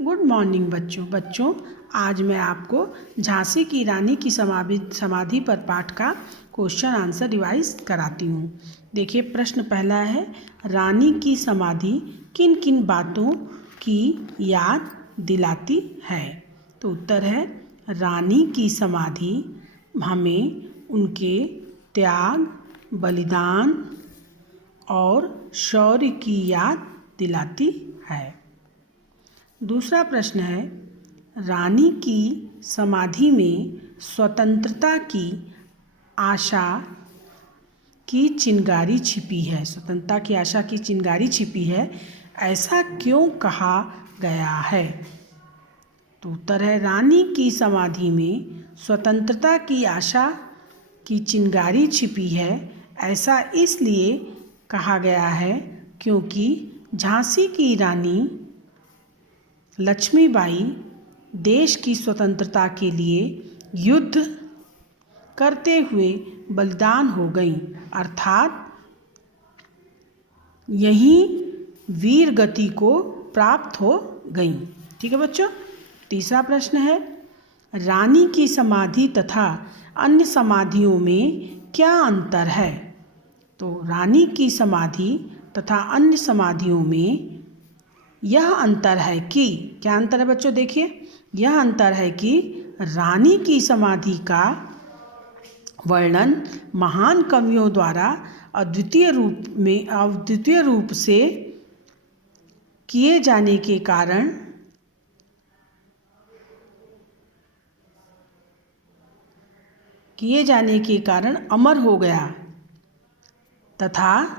Good morning बच्चों आज मैं आपको झांसी की रानी की समाधि पर पाठ का क्वेश्चन आंसर रिवाइज कराती हूँ। देखिए प्रश्न पहला है, रानी की समाधि किन किन बातों की याद दिलाती है। तो उत्तर है, रानी की समाधि हमें उनके त्याग, बलिदान और शौर्य की याद दिलाती है। दूसरा प्रश्न है, रानी की समाधि में स्वतंत्रता की आशा की चिंगारी छिपी है। स्वतंत्रता की आशा की चिंगारी छिपी है, ऐसा क्यों कहा गया है। तो उत्तर है, रानी की समाधि में स्वतंत्रता की आशा की चिंगारी छिपी है, ऐसा इसलिए कहा गया है क्योंकि झांसी की रानी लक्ष्मीबाई देश की स्वतंत्रता के लिए युद्ध करते हुए बलिदान हो गईं, अर्थात यहीं वीर गति को प्राप्त हो गईं। ठीक है बच्चों। तीसरा प्रश्न है, रानी की समाधि तथा अन्य समाधियों में क्या अंतर है। तो रानी की समाधि तथा अन्य समाधियों में यह अंतर है कि, क्या अंतर है बच्चों, देखिए यह अंतर है कि रानी की समाधि का वर्णन महान कवियों द्वारा अद्वितीय रूप से किए जाने के कारण अमर हो गया तथा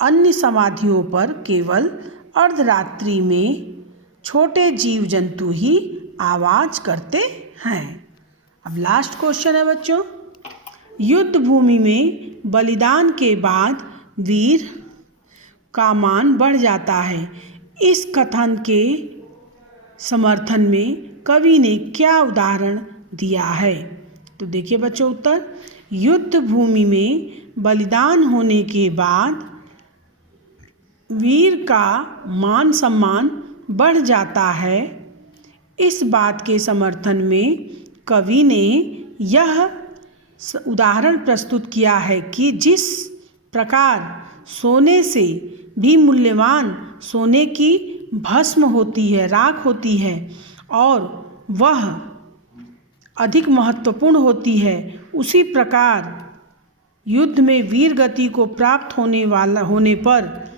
अन्य समाधियों पर केवल अर्धरात्रि में छोटे जीव जंतु ही आवाज़ करते हैं। अब लास्ट क्वेश्चन है बच्चों, युद्ध भूमि में बलिदान के बाद वीर का मान बढ़ जाता है। इस कथन के समर्थन में कवि ने क्या उदाहरण दिया है। तो देखिए बच्चों उत्तर, युद्ध भूमि में बलिदान होने के बाद वीर का मान सम्मान बढ़ जाता है। इस बात के समर्थन में कवि ने यह उदाहरण प्रस्तुत किया है कि जिस प्रकार सोने से भी मूल्यवान सोने की भस्म होती है, राख होती है, और वह अधिक महत्वपूर्ण होती है, उसी प्रकार युद्ध में वीर गति को प्राप्त होने पर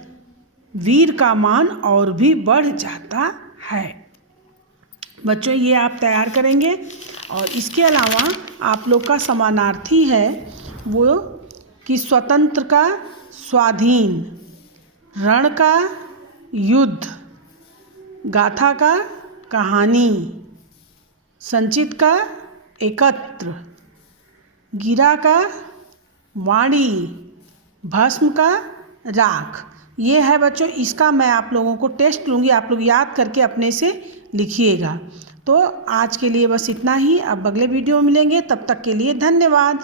वीर का मान और भी बढ़ जाता है। बच्चों ये आप तैयार करेंगे। और इसके अलावा आप लोग का समानार्थी है वो कि स्वतंत्र का स्वाधीन, रण का युद्ध, गाथा का कहानी, संचित का एकत्र, गिरा का वाणी, भस्म का राख। ये है बच्चों, इसका मैं आप लोगों को टेस्ट लूँगी, आप लोग याद करके अपने से लिखिएगा। तो आज के लिए बस इतना ही, अब अगले वीडियो में मिलेंगे, तब तक के लिए धन्यवाद।